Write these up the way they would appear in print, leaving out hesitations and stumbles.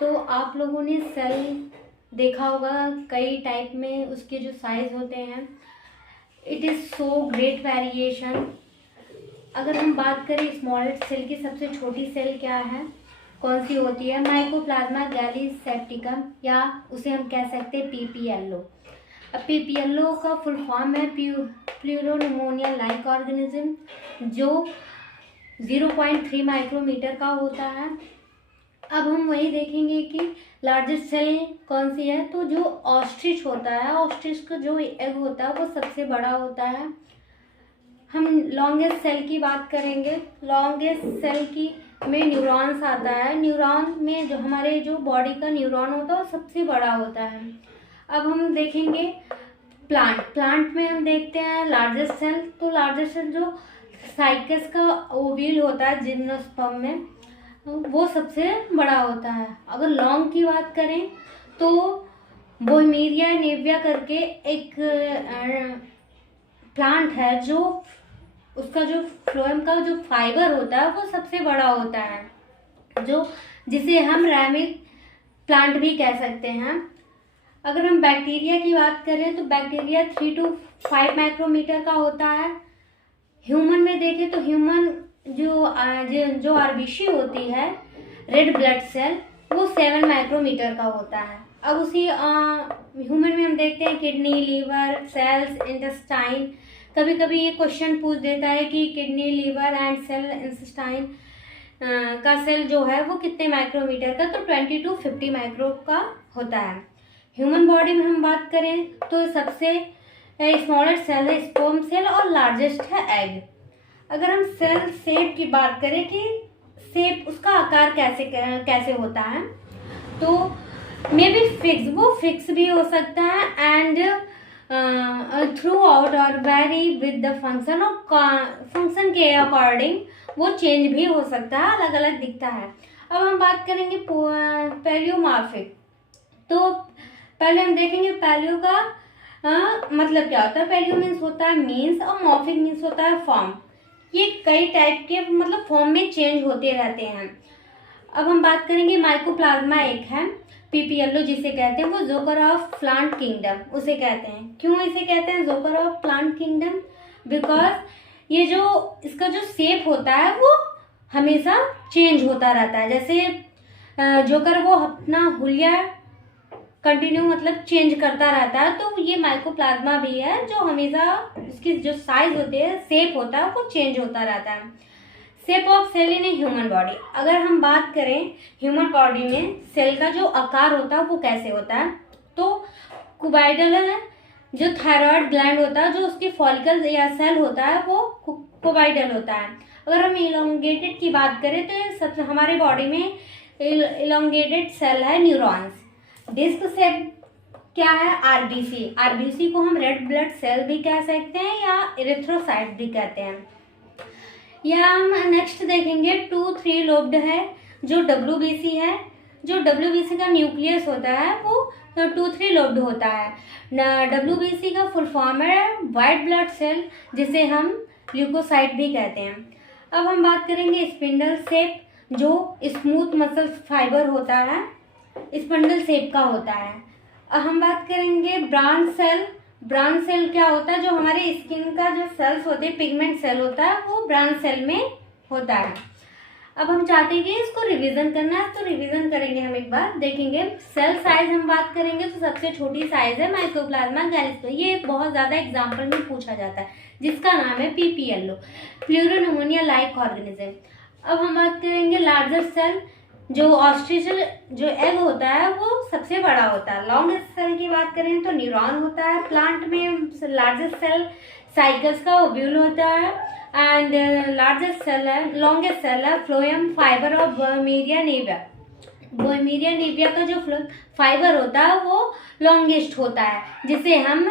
तो आप लोगों ने सेल देखा होगा, कई टाइप में उसके जो साइज होते हैं। It is so great variation. अगर हम बात करें स्मॉलेस्ट सेल की, सबसे छोटी सेल क्या है, कौन सी होती है? माइकोप्लाज्मा गैलीसेप्टिकम, या उसे हम कह सकते हैं पीपीएलओ। अब पीपीएलओ का फुल फॉर्म है प्लूरोनिमोनिया लाइक ऑर्गेनिज्म, जो 0.3 माइक्रोमीटर का होता है। अब हम वही देखेंगे कि लार्जेस्ट सेल कौन सी है। तो जो ऑस्ट्रिच होता है, ऑस्ट्रिच का जो एग होता है वो सबसे बड़ा होता है। हम लॉन्गेस्ट सेल की बात करेंगे। लॉन्गेस्ट सेल की में न्यूरॉन्स आता है। न्यूरॉन में जो हमारे जो बॉडी का न्यूरॉन होता है वो सबसे बड़ा होता है। अब हम देखेंगे प्लांट में हम देखते हैं लार्जेस्ट सेल। तो लार्जेस्ट सेल जो साइकस का ओव्यूल होता है जिम्नोस्पर्म में, वो सबसे बड़ा होता है। अगर लॉन्ग की बात करें तो बोहेमिया नेविया करके एक प्लांट है, जो उसका जो फ्लोएम का जो फाइबर होता है वो सबसे बड़ा होता है, जो जिसे हम रैमिक प्लांट भी कह सकते हैं। अगर हम बैक्टीरिया की बात करें तो बैक्टीरिया 3 to 5 माइक्रोमीटर का होता है। ह्यूमन में देखें तो ह्यूमन जो आरबीसी होती है, रेड ब्लड सेल, वो 7 माइक्रोमीटर का होता है। अब उसी ह्यूमन में हम देखते हैं किडनी, लीवर, सेल्स, इंटेस्टाइन। कभी कभी ये क्वेश्चन पूछ देता है कि kidney, liver and cell, intestine का सेल जो है वो कितने माइक्रोमीटर का, तो 20 to 50 माइक्रो का होता है। ह्यूमन बॉडी में हम बात करें तो सबसे स्मॉलेस्ट सेल है स्पर्म सेल और लार्जेस्ट है एग। अगर हम सेल शेप की बात करें कि शेप उसका आकार कैसे होता है, तो मे बी फिक्स भी हो सकता है एंड थ्रू आउट और वेरी विद द फंक्शन, और फंक्शन के अकॉर्डिंग वो चेंज भी हो सकता है, अलग अलग दिखता है। अब हम बात करेंगे पैलियोमॉर्फिक। तो पहले हम देखेंगे पैलियो का मतलब क्या होता है। पैलियो मीन्स होता है मीन्स, और मॉर्फिक मीन्स होता है फॉर्म। ये कई टाइप के मतलब फॉर्म में चेंज होते रहते हैं। अब हम बात करेंगे माइकोप्लाज्मा एक है पीपीएलओ जिसे कहते हैं, वो जोकर ऑफ प्लांट किंगडम उसे कहते हैं। क्यों इसे कहते हैं joker of plant kingdom? Because ये जो इसका जो शेप होता है वो हमेशा चेंज होता रहता है। जैसे जोकर वो अपना हुलिया कंटिन्यू मतलब चेंज करता रहता है, तो ये माइकोप्लाज्मा भी है जो हमेशा इसकी जो साइज होती है, शेप होता है, वो चेंज होता रहता है। Shape of cell in human body. अगर हम बात करें ह्यूमन बॉडी में सेल का जो आकार होता है वो कैसे होता है, तो कुबाइडल है। जो थायराइड ग्लैंड होता है, जो उसकी फॉलिकल या सेल होता है, वो कुबाइडल होता है। अगर हम इलोंगेटेड की बात करें तो सबसे हमारे बॉडी में इलोंगेटेड सेल है न्यूरॉन्स। डिस्क सेल क्या है? आरबीसी। आरबीसी को हम रेड ब्लड सेल भी कह सकते हैं या इरिथ्रोसाइट भी कहते हैं। या हम नेक्स्ट देखेंगे 2-3 लोब्ड है जो डब्ल्यूबीसी है। जो डब्ल्यूबीसी का न्यूक्लियस होता है वो 2-3 लोब्ड होता है। डब्ल्यूबीसी का फुल फॉर्म है वाइट ब्लड सेल, जिसे हम ल्यूकोसाइट भी कहते हैं। अब हम बात करेंगे स्पिंडल शेप, जो स्मूथ मसल फाइबर होता है, स्पंडल शेप का होता है। अब हम बात करेंगे ब्रांच सेल। ब्रांच सेल क्या होता है? जो हमारे स्किन का जो सेल्स होते हैं, पिगमेंट सेल होता है, वो ब्रांच सेल में होता है। अब हम चाहते हैं कि इसको रिवीजन करना है, तो रिवीजन करेंगे हम एक बार। देखेंगे सेल साइज हम बात करेंगे तो सबसे छोटी साइज है माइकोप्लाज्मा गैलीसेप्टिकम। ये बहुत ज्यादा एग्जाम्पल में पूछा जाता है, जिसका नाम है पीपीएलओ, प्लूरोनिमोनिया लाइक ऑर्गेनिज्म। अब हम बात करेंगे लार्जेस्ट सेल। जो ऑस्ट्रिच जो एग होता है वो सबसे बड़ा होता है। लॉन्गेस्ट सेल की बात करें तो न्यूरॉन होता है। प्लांट में लार्जेस्ट सेल साइकस का ओव्यूल होता है एंड लार्जेस्ट सेल है, लॉन्गेस्ट सेल है phloem fibre of Bohemia Nivea. Bohemia Nivea का जो फाइबर होता है वो लॉन्गेस्ट होता है, जिसे हम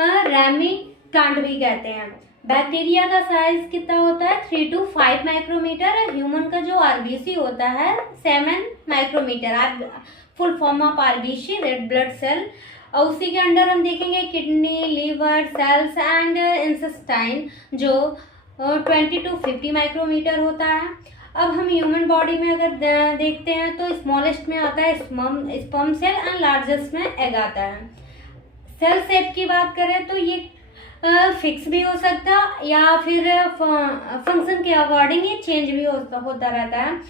रैमी प्लांट भी कहते हैं। बैक्टीरिया का साइज कितना होता है? 3 to 5 माइक्रोमीटर। ह्यूमन का जो आरबीसी होता है 7 micrometre. Full form of RBC red blood cell. और उसी के अंडर हम देखेंगे kidney, liver, cells and intestine, जो 20 to 50 माइक्रोमीटर होता है। अब हम ह्यूमन बॉडी में अगर देखते हैं तो स्मॉलेस्ट में आता है स्पर्म सेल एंड लार्जेस्ट में एग आता है। सेल शेप की बात करें तो ये फिक्स भी हो सकता है या फिर फंक्शन के अकॉर्डिंग ये चेंज भी होता रहता है।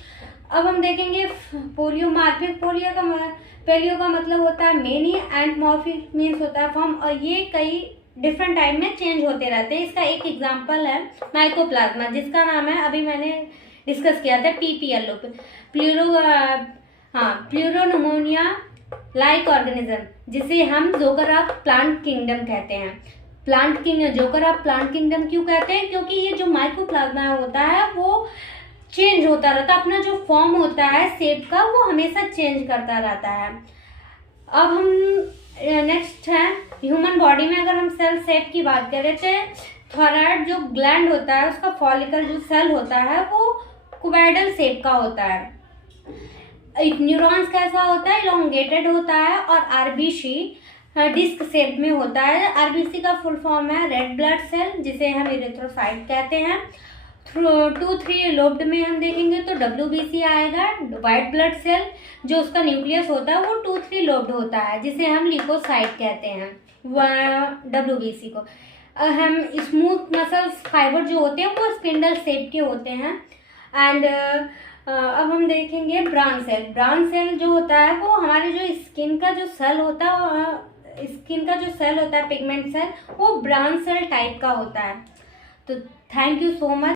अब हम देखेंगे पोलियोमार्फिक। पोलियो का मतलब होता है मेनी, एंडमॉर्फिक मीन्स होता है फॉर्म, और ये कई डिफरेंट टाइम में चेंज होते रहते हैं। इसका एक एग्जांपल है माइकोप्लाज्मा, जिसका नाम है अभी मैंने डिस्कस किया था PPLO, प्लूरोनमोनिया लाइक ऑर्गेनिज्म, जिसे हम जोकर ऑफ प्लांट किंगडम कहते हैं। जोकर ऑफ प्लांट किंगडम क्यों कहते हैं? क्योंकि ये जो माइकोप्लाज्मा होता है वो चेंज होता रहता है, अपना जो फॉर्म होता है शेप का वो हमेशा चेंज करता रहता है। अब हम नेक्स्ट है ह्यूमन बॉडी में अगर हम सेल शेप की बात करें तो थायराइड जो ग्लैंड होता है उसका फॉलिकल जो सेल होता है वो क्यूबॉइडल शेप का होता है। न्यूरॉन्स कैसा होता है? इलोंगेटेड होता है। और आरबीसी डिस्क शेप में होता है। आरबीसी का फुल फॉर्म है रेड ब्लड सेल, जिसे हम इरिथ्रोसाइट कहते हैं। 2-3 लोब्ड में हम देखेंगे तो WBC आएगा, व्हाइट ब्लड सेल, जो उसका न्यूक्लियस होता है वो 2-3 लोब्ड होता है, जिसे हम लिकोसाइट कहते हैं WBC को। हम स्मूथ मसल्स फाइबर जो होते हैं वो स्पिंडल शेप के होते हैं। एंड अब हम देखेंगे ब्राउन सेल। ब्राउन सेल जो होता है वो हमारे जो स्किन का जो सेल होता है पिगमेंट सेल, वो ब्राउन सेल टाइप का होता है। तो थैंक यू सो मच।